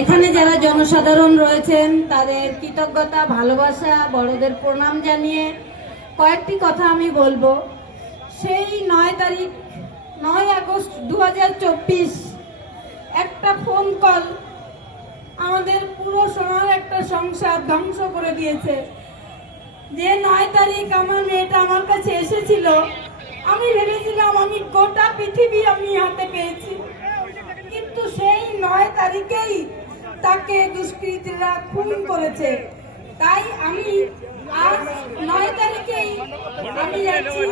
এখানে যারা জনসাধারণ রয়েছেন তাদের কৃতজ্ঞতা ভালোবাসা বড়দের প্রণাম জানিয়ে কয়েকটি কথা আমি বলবো। সেই 9 আগস্ট 2024 একটা ফোন কল আমাদের পুরো সোনার একটা সংসার ধ্বংস করে দিয়েছে। যে 9 তারিখ আমার মেয়েটা আমার কাছে এসেছিল, আমি ভেবেছিলাম আমি গোটা পৃথিবী আমি হাতে পেয়েছি, কিন্তু সেই 9 তারিখেই তাকে দুষ্কৃতীরা খুন করেছে। তাই আমি আজ 9 তারিখেই আমি যাচ্ছি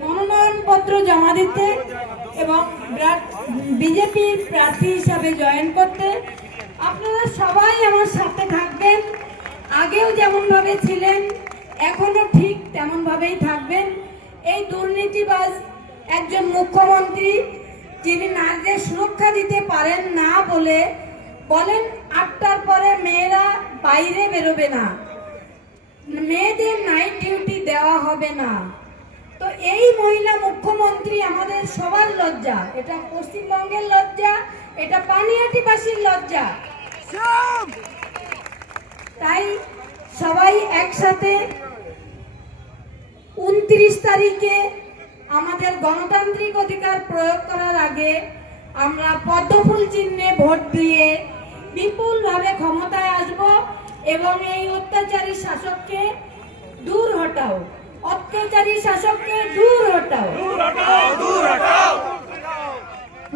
মনোনয়নপত্র জমা দিতে এবং বিজেপির প্রার্থী হিসাবে জয়েন করতে। আপনারা সবাই আমার সাথে থাকবেন, আগেও যেমনভাবে ছিলেন এখনো ঠিক তেমনভাবেই থাকবেন। এই দুর্নীতিবাজ একজন মুখ্যমন্ত্রী যিনি নারীদের সুরক্ষা দিতে পারেন না বলে বলেন 8টার পরে মেয়েরা বাইরে বেরোবে না, মেয়েদের নাইট ডিউটি দেওয়া হবে না। তো এই মহিলা মুখ্যমন্ত্রী আমাদের সবার লজ্জা, এটা পশ্চিমবঙ্গের লজ্জা, এটা পানিহাটিবাসীর লজ্জা। তাই সবাই একসাথে 29 তারিখে আমাদের গণতান্ত্রিক অধিকার প্রয়োগ করার আগে আমরা পদ্মফুল চিহ্নে ভোট দিয়ে বিপুলভাবে ক্ষমতায় আসব এবং এই অত্যাচারী শাসককে দূর হটাও, অত্যাচারী শাসককে দূর হটাও।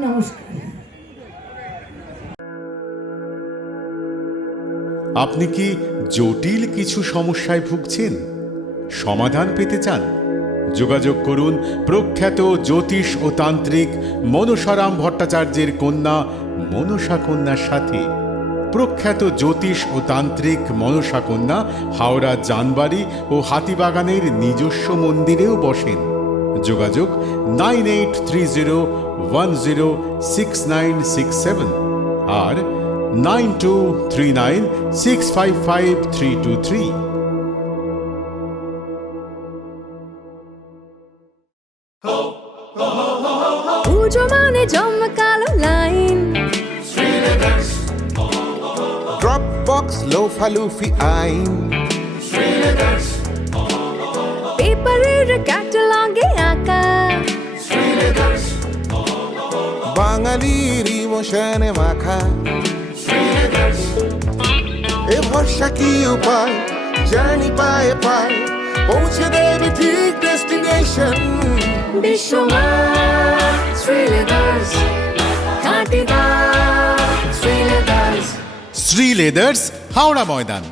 নমস্কার। আপনি কি জটিল কিছু সমস্যায় ভুগছেন, সমাধান পেতে চান? যোগাযোগ করুন প্রখ্যাত জ্যোতিষ ও তান্ত্রিক মনসারাম ভট্টাচার্যের কন্যা মনসা কন্যার সাথে। প্রখ্যাত জ্যোতিষ ও তান্ত্রিক মনসা কন্যা হাওড়া জানবাড়ি ও হাতিবাগানের নিজস্ব মন্দিরেও বসেন। যোগাযোগ 9830106967 আর 9239655323। পুজো মানে জমকালো লাইন, Dropbox লোফালুফি আইন, পেপারের ক্যাটালগে আঁকা, বাঙালির ইমোশনে মাখা। এ ভরসা কি উপায়, জার্নি পায়ে পায় পৌঁছে দেবে ঠিক ডেস্টিনেশন। বিশ্বমান শ্রীলেদার্স, খাঁটি দাম শ্রীলেদার্স। শ্রী লেদার্স, হাওড়া ময়দান।